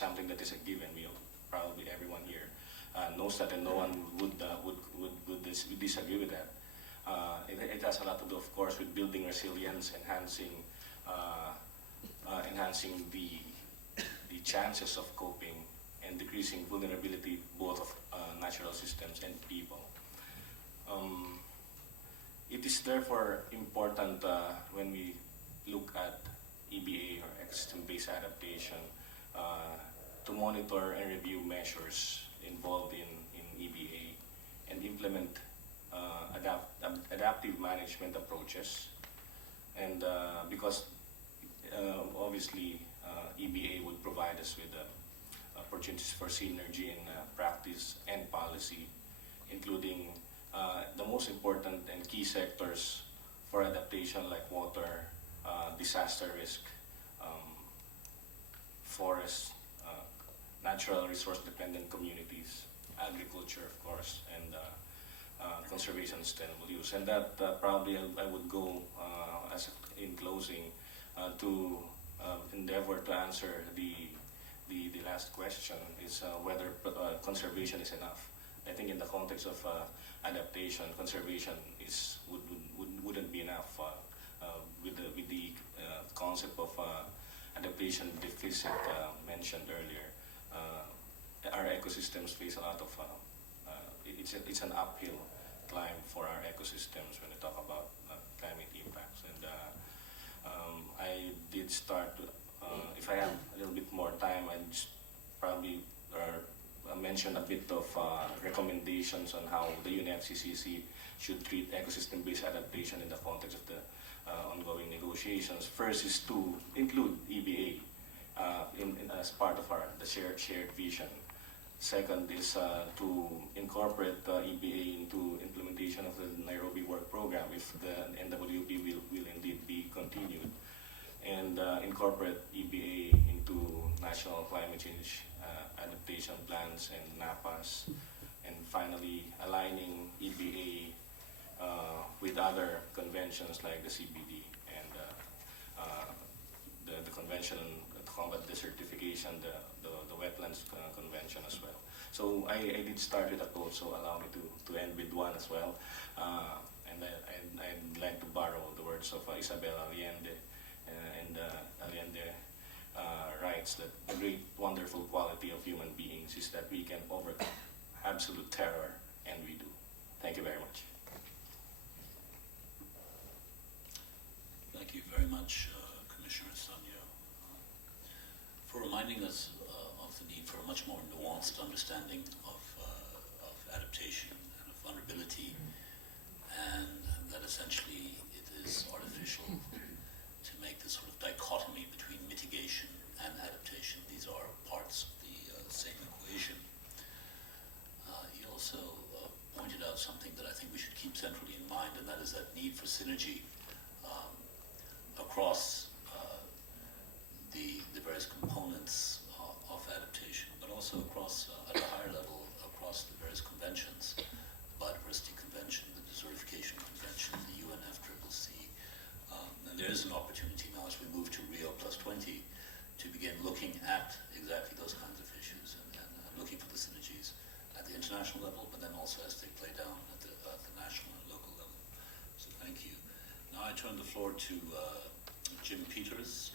something that is a given. Probably everyone here knows that, and no one would disagree with that. It has a lot to do, of course, with building resilience, enhancing the chances of coping, and decreasing vulnerability both of natural systems and people. It is therefore important when we look at EBA or ecosystem-based adaptation to monitor and review measures involved in EBA and implement adaptive management approaches. And because obviously EBA would provide us with opportunities for synergy in practice and policy, including the most important and key sectors for adaptation like water, disaster risk, forests, natural resource dependent communities, agriculture of course, and conservation and sustainable use. And that probably I would go in closing to endeavor to answer the last question is whether conservation is enough. I think in the context of adaptation, conservation wouldn't be enough with the concept of adaptation deficit mentioned earlier. Our ecosystems face a lot of it's an uphill climb for our ecosystems when we talk about climate impacts. And I did start to, if I have a little bit more time, I'd probably mention a bit of recommendations on how the UNFCCC should treat ecosystem-based adaptation in the context of the ongoing negotiations. First is to include EBA as part of the shared vision. Second is to incorporate EBA into implementation of the Nairobi Work Program if the NWP will indeed be continued, and incorporate EBA into national climate change adaptation plans and NAPAs, and finally aligning EBA with other conventions like the CBD and the Convention to Combat Desertification, the Wetlands Convention as well. So I did start with a quote, so allow me to end with one as well. And I'd like to borrow the words of Isabel Allende, and Allende writes that the great wonderful quality of human beings is that we can overcome absolute terror, and we do. Thank you very much. Thank you very much, Commissioner Sanyo, for reminding us of the need for a much more nuanced understanding of adaptation and of vulnerability, and that essentially it is artificial to make this sort of dichotomy between mitigation and adaptation. These are parts of the same equation. He also pointed out something that I think we should keep centrally in mind, and that is that need for synergy across the various components of adaptation, but also across, at a higher level, across the various conventions, the Biodiversity Convention, the Desertification Convention, the UNFCCC. And there is an opportunity now as we move to Rio +20 to begin looking at exactly those kinds of issues and looking for the synergies at the international level, but then also as they play down at the national and local level. So thank you. Now I turn the floor to Jim Peters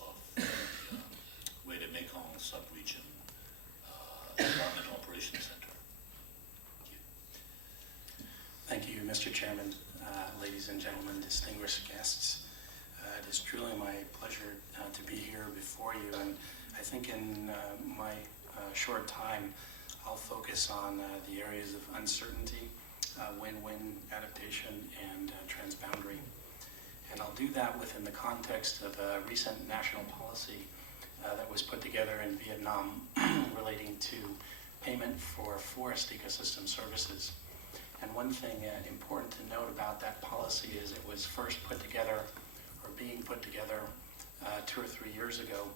of the Greater Mekong Sub-Region Environment Operations Center. Thank you. Thank you, Mr. Chairman, ladies and gentlemen, distinguished guests. It is truly my pleasure to be here before you, and I think in my short time I'll focus on the areas of uncertainty, win-win adaptation, and transboundary. And I'll do that within the context of a recent national policy that was put together in Vietnam relating to payment for forest ecosystem services. And one thing important to note about that policy is it was first put together, or being put together 2 or 3 years ago,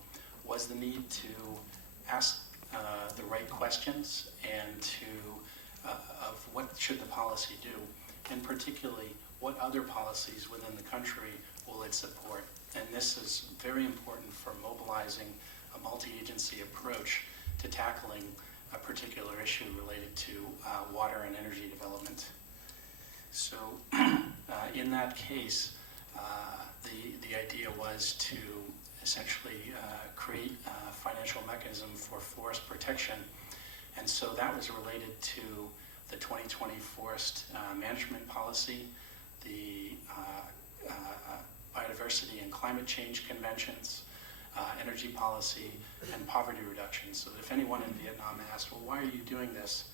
was the need to ask the right questions and of what should the policy do, and particularly what other policies within the country will it support. And this is very important for mobilizing a multi-agency approach to tackling a particular issue related to water and energy development. So in that case, the idea was to essentially create a financial mechanism for forest protection. And so that was related to the 2020 Forest Management Policy, the Biodiversity and Climate Change Conventions, energy policy, and poverty reduction. So if anyone in Vietnam asked, well, why are you doing this?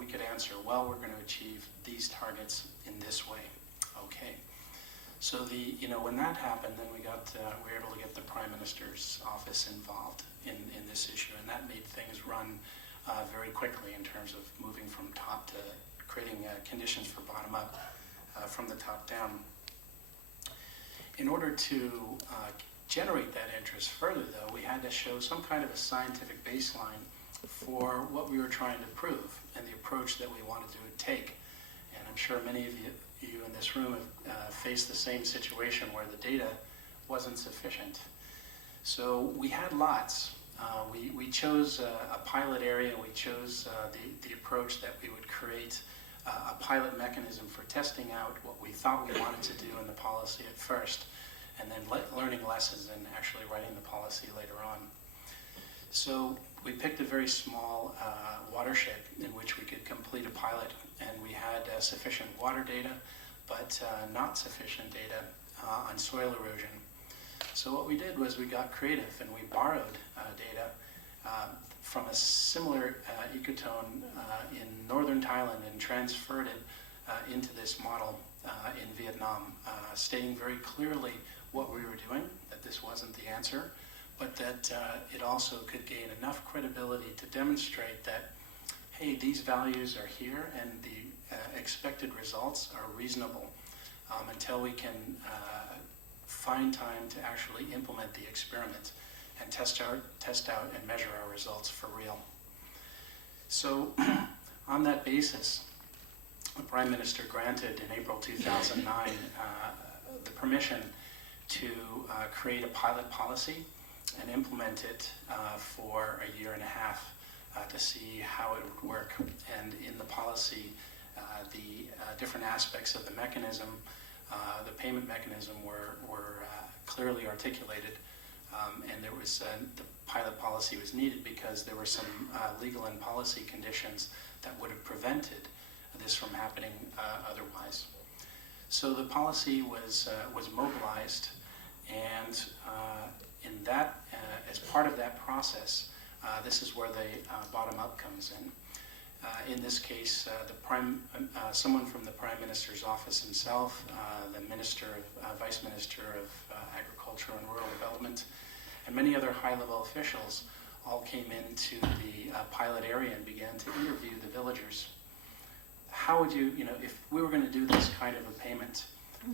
We could answer, well, we're going to achieve these targets in this way. Okay. So when that happened, then we were able to get the Prime Minister's office involved in this issue, and that made things run very quickly in terms of moving from top to creating conditions for bottom up from the top down. In order to generate that interest further, though, we had to show some kind of a scientific baseline for what we were trying to prove and the approach that we wanted to take. And I'm sure many of you in this room have faced the same situation where the data wasn't sufficient. So we had lots. We chose a pilot area. We chose the approach that we would create a pilot mechanism for testing out what we thought we wanted to do in the policy at first, and then learning lessons and actually writing the policy later on. So we picked a very small watershed in which we could complete a pilot, and we had sufficient water data, but not sufficient data on soil erosion. So what we did was we got creative, and we borrowed data from a similar ecotone in northern Thailand and transferred it into this model in Vietnam, stating very clearly what we were doing, that this wasn't the answer, but that it also could gain enough credibility to demonstrate that, hey, these values are here and the expected results are reasonable until we can find time to actually implement the experiment and test out and measure our results for real. So on that basis, the Prime Minister granted in April 2009 the permission to create a pilot policy and implement it for a year and a half to see how it would work. And in the policy, the different aspects of the mechanism, the payment mechanism were clearly articulated. And there was the pilot policy was needed because there were some legal and policy conditions that would have prevented this from happening otherwise. So the policy was mobilized, and in that, as part of that process, this is where the bottom-up comes in. In this case, someone from the Prime Minister's office himself, the Vice Minister of Agriculture and Rural Development, and many other high-level officials all came into the pilot area and began to interview the villagers. How would you, if we were going to do this kind of a payment,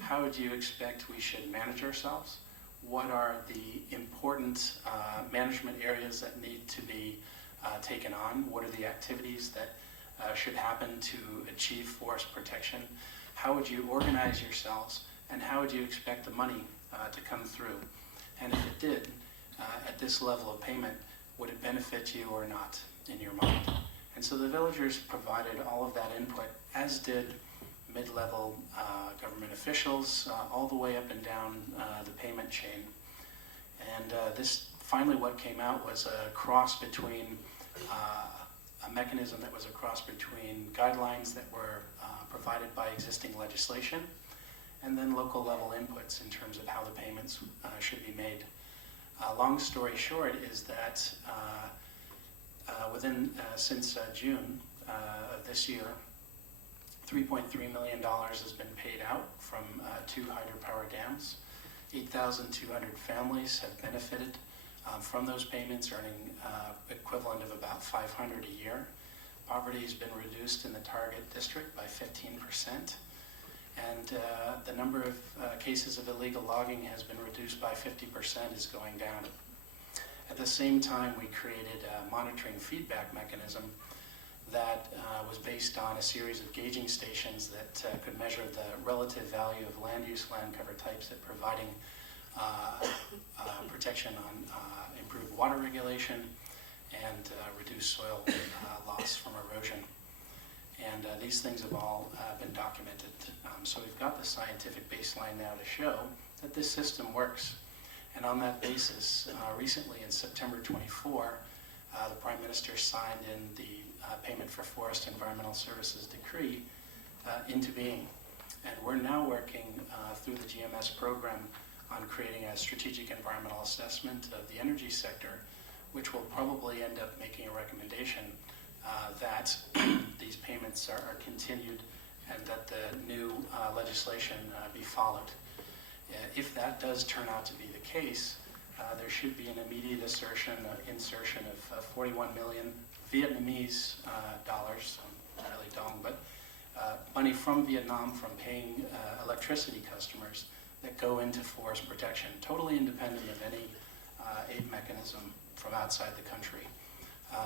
how would you expect we should manage ourselves? What are the important management areas that need to be taken on? What are the activities that should happen to achieve forest protection? How would you organize yourselves, and how would you expect the money to come through? And if it did, at this level of payment, would it benefit you or not in your mind? And so the villagers provided all of that input, as did mid-level government officials, all the way up and down the payment chain. And this finally what came out was a cross between a mechanism that was a cross between guidelines that were provided by existing legislation and then local level inputs in terms of how the payments should be made. Long story short is that since June of this year, $3.3 million has been paid out from 2 hydropower dams. 8,200 families have benefited from those payments, earning equivalent of about $500 a year. Poverty has been reduced in the target district by 15%, and the number of cases of illegal logging has been reduced by 50%, is going down. At the same time, we created a monitoring feedback mechanism that was based on a series of gauging stations that could measure the relative value of land use, land cover types at providing protection on improved water regulation, and reduce soil loss from erosion. And these things have all been documented. So we've got the scientific baseline now to show that this system works. And on that basis, recently in September 24, the Prime Minister signed in the Payment for Forest Environmental Services Decree into being. And we're now working through the GMS program on creating a strategic environmental assessment of the energy sector, which will probably end up making a recommendation that these payments are continued and that the new legislation be followed. If that does turn out to be the case, there should be an immediate insertion of 41 million Vietnamese dollars, not really dong, but money from Vietnam from paying electricity customers that go into forest protection, totally independent of any aid mechanism from outside the country.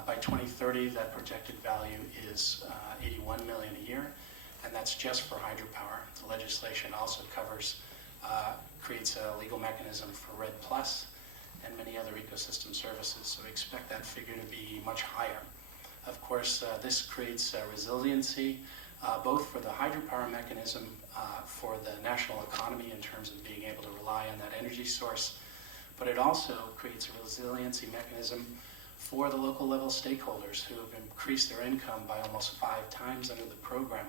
By 2030, that projected value is 81 million a year, and that's just for hydropower. The legislation also covers, creates a legal mechanism for RED Plus and many other ecosystem services, so we expect that figure to be much higher. Of course, this creates resiliency, both for the hydropower mechanism, for the national economy in terms of being able to rely on that energy source, but it also creates a resiliency mechanism for the local level stakeholders who have increased their income by almost 5 times under the program.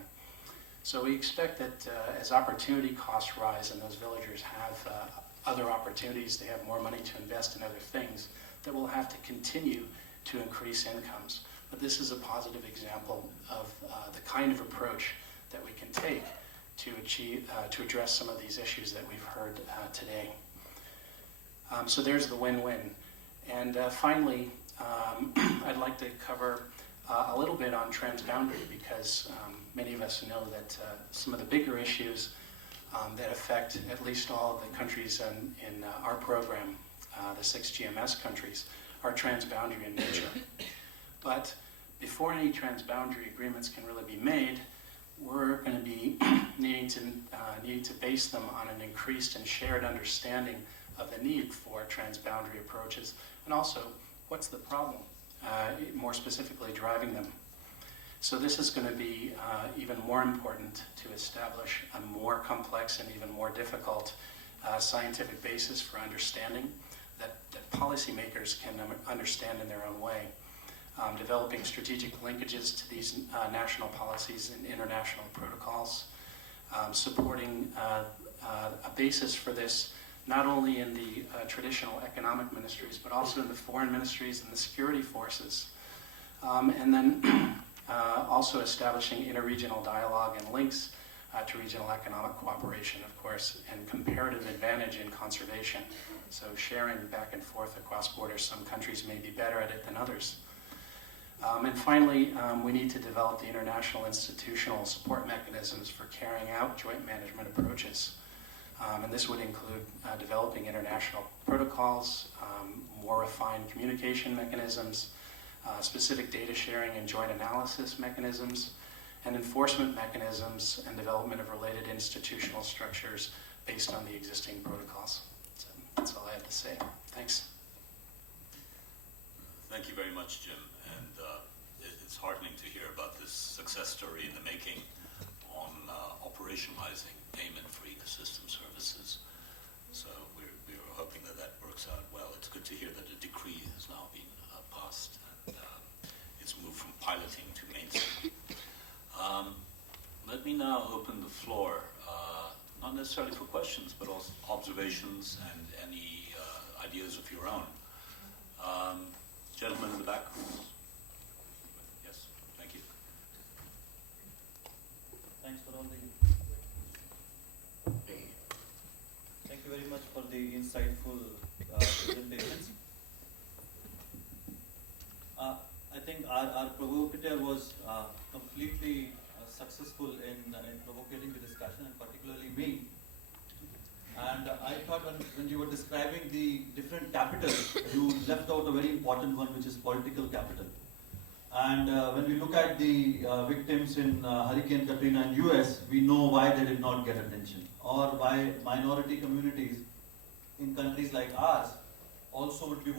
So we expect that as opportunity costs rise and those villagers have other opportunities, they have more money to invest in other things, that we'll have to continue to increase incomes. But this is a positive example of the kind of approach that we can take to address some of these issues that we've heard today. So there's the win-win. And finally, I'd like to cover a little bit on transboundary, because many of us know that some of the bigger issues that affect at least all of the countries in our program, the 6 GMS countries, are transboundary in nature. But before any transboundary agreements can really be made, we're going to be needing to base them on an increased and shared understanding of the need for transboundary approaches, and also what's the problem, more specifically driving them. So this is going to be even more important to establish a more complex and even more difficult scientific basis for understanding that policymakers can understand in their own way. Developing strategic linkages to these national policies and international protocols, supporting a basis for this not only in the traditional economic ministries, but also in the foreign ministries and the security forces. And then also establishing interregional dialogue and links to regional economic cooperation, of course, and comparative advantage in conservation. So sharing back and forth across borders, some countries may be better at it than others. And finally, we need to develop the international institutional support mechanisms for carrying out joint management approaches. And this would include developing international protocols, more refined communication mechanisms, specific data sharing and joint analysis mechanisms, and enforcement mechanisms and development of related institutional structures based on the existing protocols. So that's all I have to say. Thanks. Thank you very much, Jim. And it's heartening to hear about this success story in the making on operationalizing payment for ecosystem services. So we're hoping that that works out well. It's good to hear that a decree has now been passed, and it's moved from piloting to mainstream. Let me now open the floor, not necessarily for questions, but also observations and any ideas of your own. Gentleman in the back. Yes, thank you. Thanks for all the. Thank you very much for the insightful presentations. I think our provocateur was completely successful in provoking the discussion, and particularly me. And I thought when you were describing the different capitals, you left out a very important one, which is political capital. And when we look at the victims in Hurricane Katrina in US, we know why they did not get attention, or why minority communities in countries like ours also would be